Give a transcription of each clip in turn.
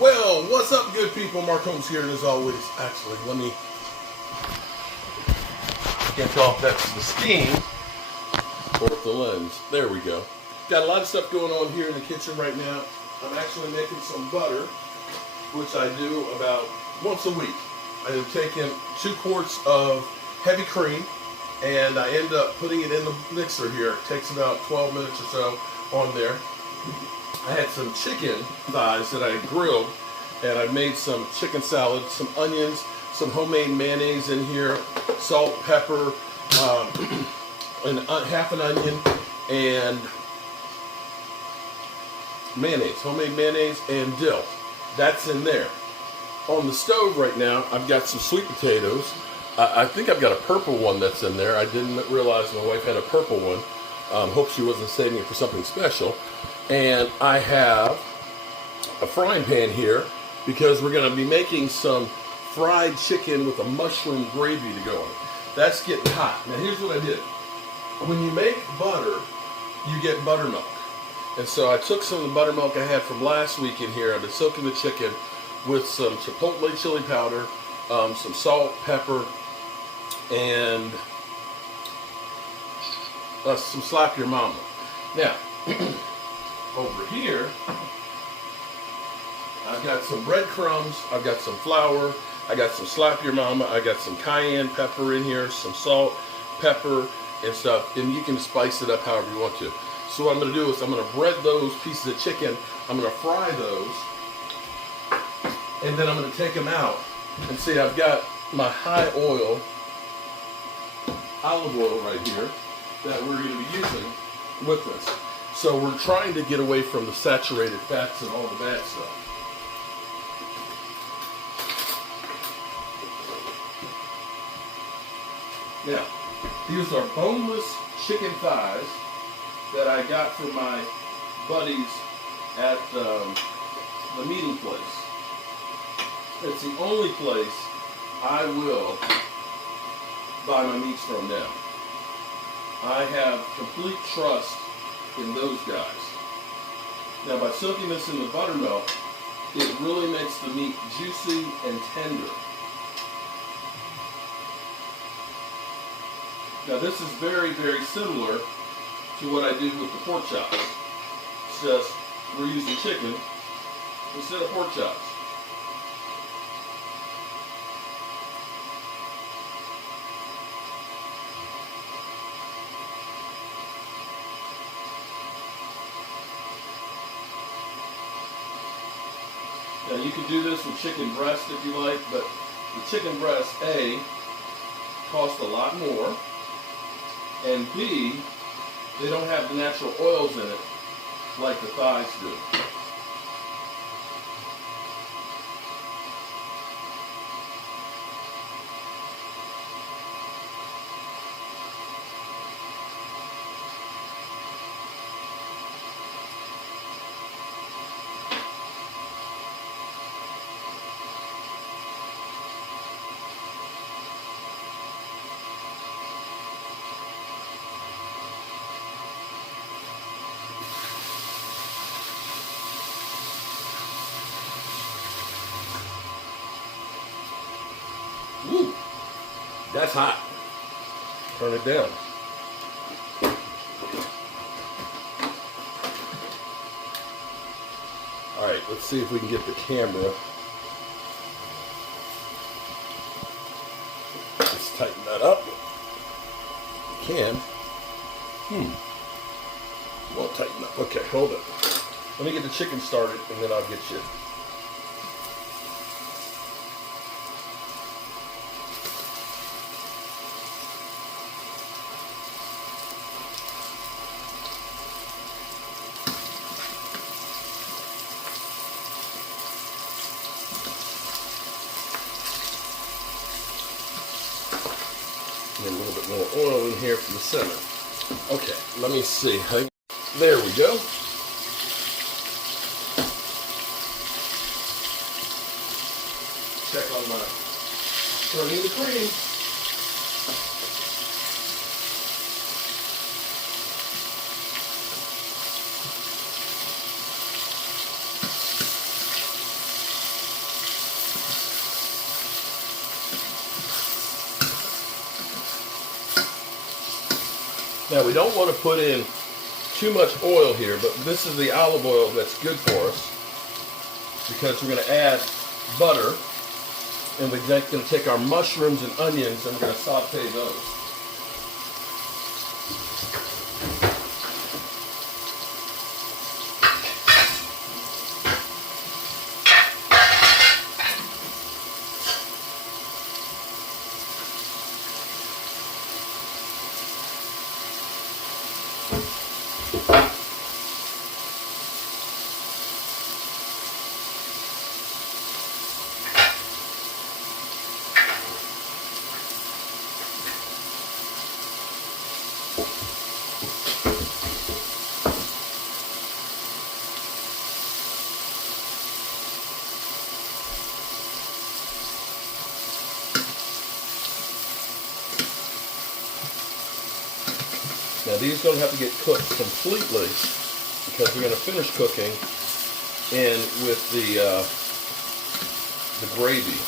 Well, what's up, good people? Mark Holmes here, and as always, actually, let me can't tell if that's the steam or if the lens. There we go. Got a lot of stuff going on here in the kitchen right now. I'm actually making some butter, which I do about once a week. I have taken 2 quarts of heavy cream, and I end up putting it in the mixer here. It takes about 12 minutes or so on there. I had some chicken thighs that I grilled, and I made some chicken salad, some onions, some homemade mayonnaise in here, salt, pepper, and half an onion, and mayonnaise, homemade mayonnaise, and dill. That's in there. On the stove right now, I've got some sweet potatoes. I think I've got a purple one that's in there. I didn't realize my wife had a purple one. Hope she wasn't saving it for something special. And I have a frying pan here because we're going to be making some fried chicken with a mushroom gravy to go on. That's getting hot. Now here's what I did. When you make butter, you get buttermilk. And so I took some of the buttermilk I had from last week in here. I've been soaking the chicken with some chipotle chili powder, some salt, pepper, and some Slap Your Mama. Now, over here, I've got some breadcrumbs, I've got some flour, I got some Slap Your Mama, I got some cayenne pepper in here, some salt, pepper, and stuff, and you can spice it up however you want to. So what I'm going to do is I'm going to bread those pieces of chicken, I'm going to fry those, and then I'm going to take them out. And see, I've got my high oil, olive oil right here, that we're going to be using with this. So we're trying to get away from the saturated fats and all the bad stuff. Now, these are boneless chicken thighs that I got from my buddies at the meeting place. It's the only place I will buy my meats from now. I have complete trust in those guys. Now, by soaking this in the buttermilk, it really makes the meat juicy and tender. Now, this is very, very similar to what I do with the pork chops. It's just we're using chicken instead of pork chops. Now, you could do this with chicken breast if you like, but the chicken breast, A, costs a lot more, and B, they don't have the natural oils in it like the thighs do. Woo! That's hot. Turn it down. All right, let's see if we can get the camera. Let's tighten that up. Can. Won't tighten up. Okay, hold it. Let me get the chicken started, and then I'll get you. And a little bit more oil in here from the center. Okay, let me see. There we go. Check on my turning the cream. Now we don't want to put in too much oil here, but this is the olive oil that's good for us because we're going to add butter, and we're going to take our mushrooms and onions and we're going to saute those. Now these don't have to get cooked completely because we're going to finish cooking in with the gravy.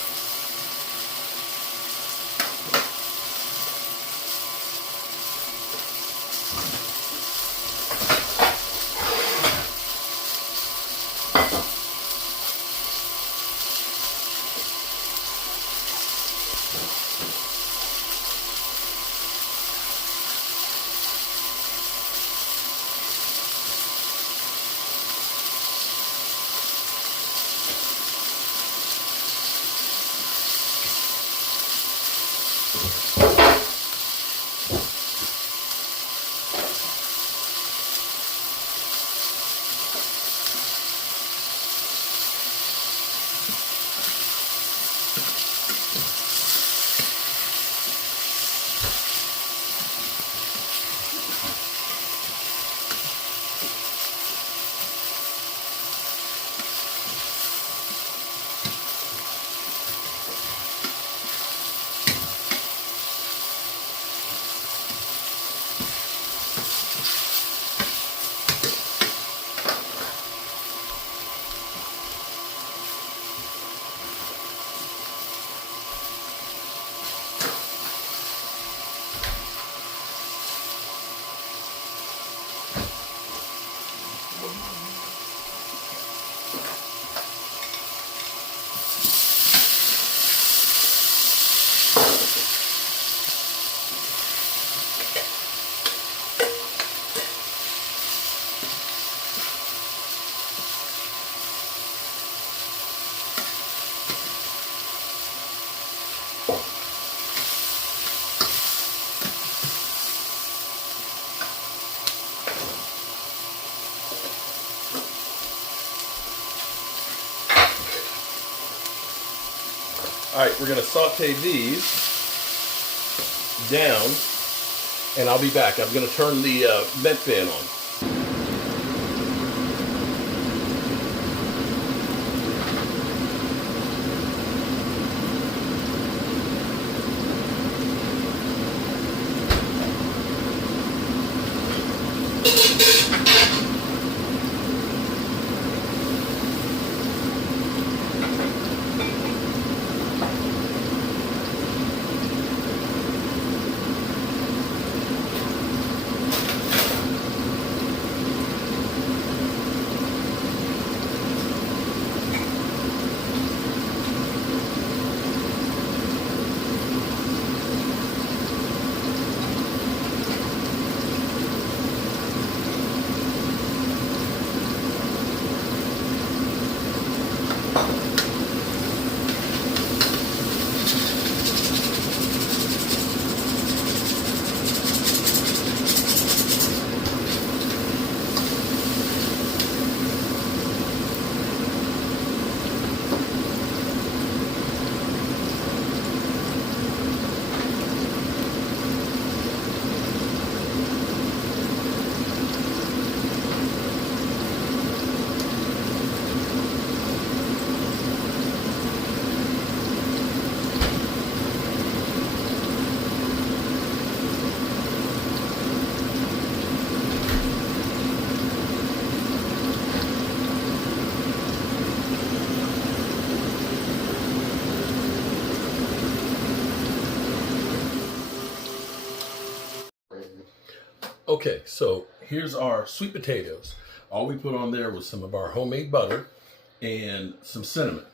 All right, we're going to saute these down, and I'll be back. I'm going to turn the vent fan on. Okay, so here's our sweet potatoes. All we put on there was some of our homemade butter and some cinnamon.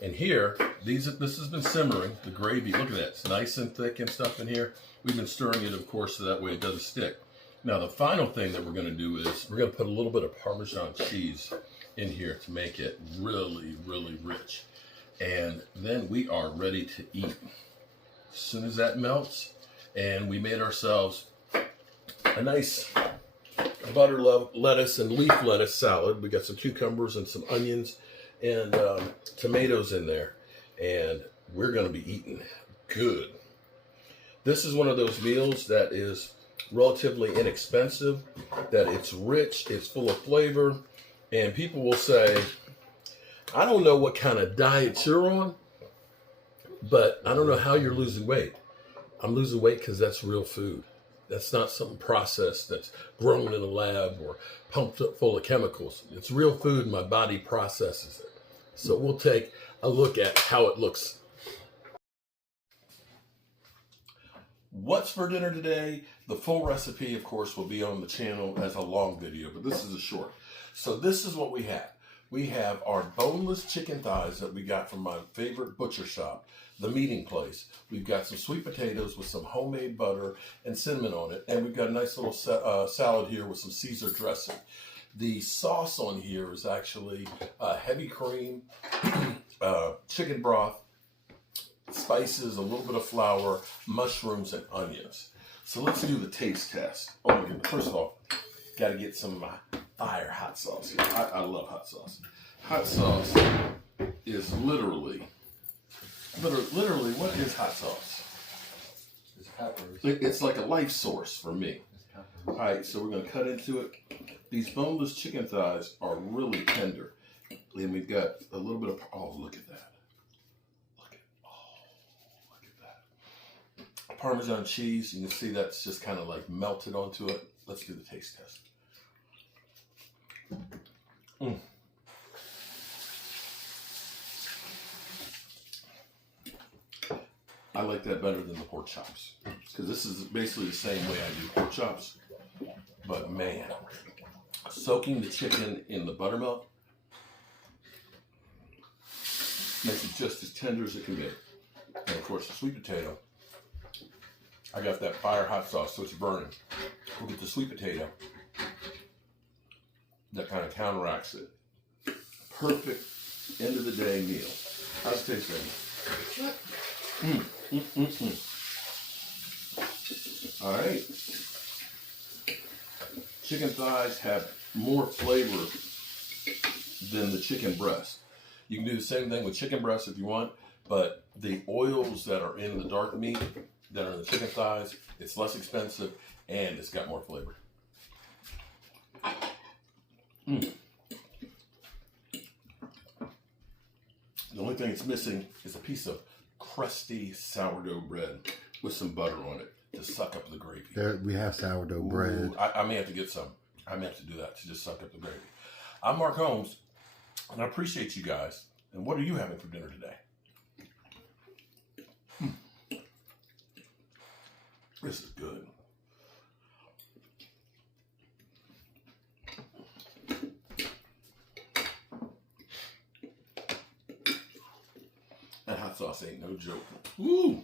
And here, this has been simmering. The gravy, look at that. It's nice and thick and stuff in here. We've been stirring it, of course, so that way it doesn't stick. Now, the final thing that we're going to do is we're going to put a little bit of Parmesan cheese in here to make it really, really rich. And then we are ready to eat. As soon as that melts, and we made ourselves a nice butter lettuce and leaf lettuce salad. We got some cucumbers and some onions and tomatoes in there, and we're going to be eating good. This is one of those meals that is relatively inexpensive, that it's rich, it's full of flavor, and people will say, I don't know what kind of diet you're on, but I don't know how you're losing weight. I'm losing weight because that's real food. That's not something processed that's grown in a lab or pumped up full of chemicals. It's real food and my body processes it. So we'll take a look at how it looks. What's for dinner today? The full recipe, of course, will be on the channel as a long video, but this is a short. So this is what we have. We have our boneless chicken thighs that we got from my favorite butcher shop, the Meeting Place. We've got some sweet potatoes with some homemade butter and cinnamon on it. And we've got a nice little salad here with some Caesar dressing. The sauce on here is actually heavy cream, chicken broth, spices, a little bit of flour, mushrooms, and onions. So let's do the taste test. Oh my goodness. First of all, got to get some of my fire hot sauce here. I love hot sauce. Hot sauce is literally, what is hot sauce? It's peppers. It's like a life source for me. All right, so we're going to cut into it. These boneless chicken thighs are really tender. And we've got a little bit of, oh, look at that. Look at that. Parmesan cheese. You can see that's just kind of like melted onto it. Let's do the taste test. I like that better than the pork chops, because this is basically the same way I do pork chops, but man, soaking the chicken in the buttermilk makes it just as tender as it can be. And of course the sweet potato, I got that fire hot sauce, so it's burning. We'll get the sweet potato. That kind of counteracts it. Perfect end of the day meal. How's it taste, baby? All right. Chicken thighs have more flavor than the chicken breast. You can do the same thing with chicken breast if you want, but the oils that are in the dark meat that are in the chicken thighs, it's less expensive and it's got more flavor. The only thing it's missing is a piece of crusty sourdough bread with some butter on it to suck up the gravy. There, we have sourdough bread. I may have to get some. I may have to do that to just suck up the gravy. I'm Mark Holmes, and I appreciate you guys. And what are you having for dinner today? This is good. That hot sauce ain't no joke. Woo!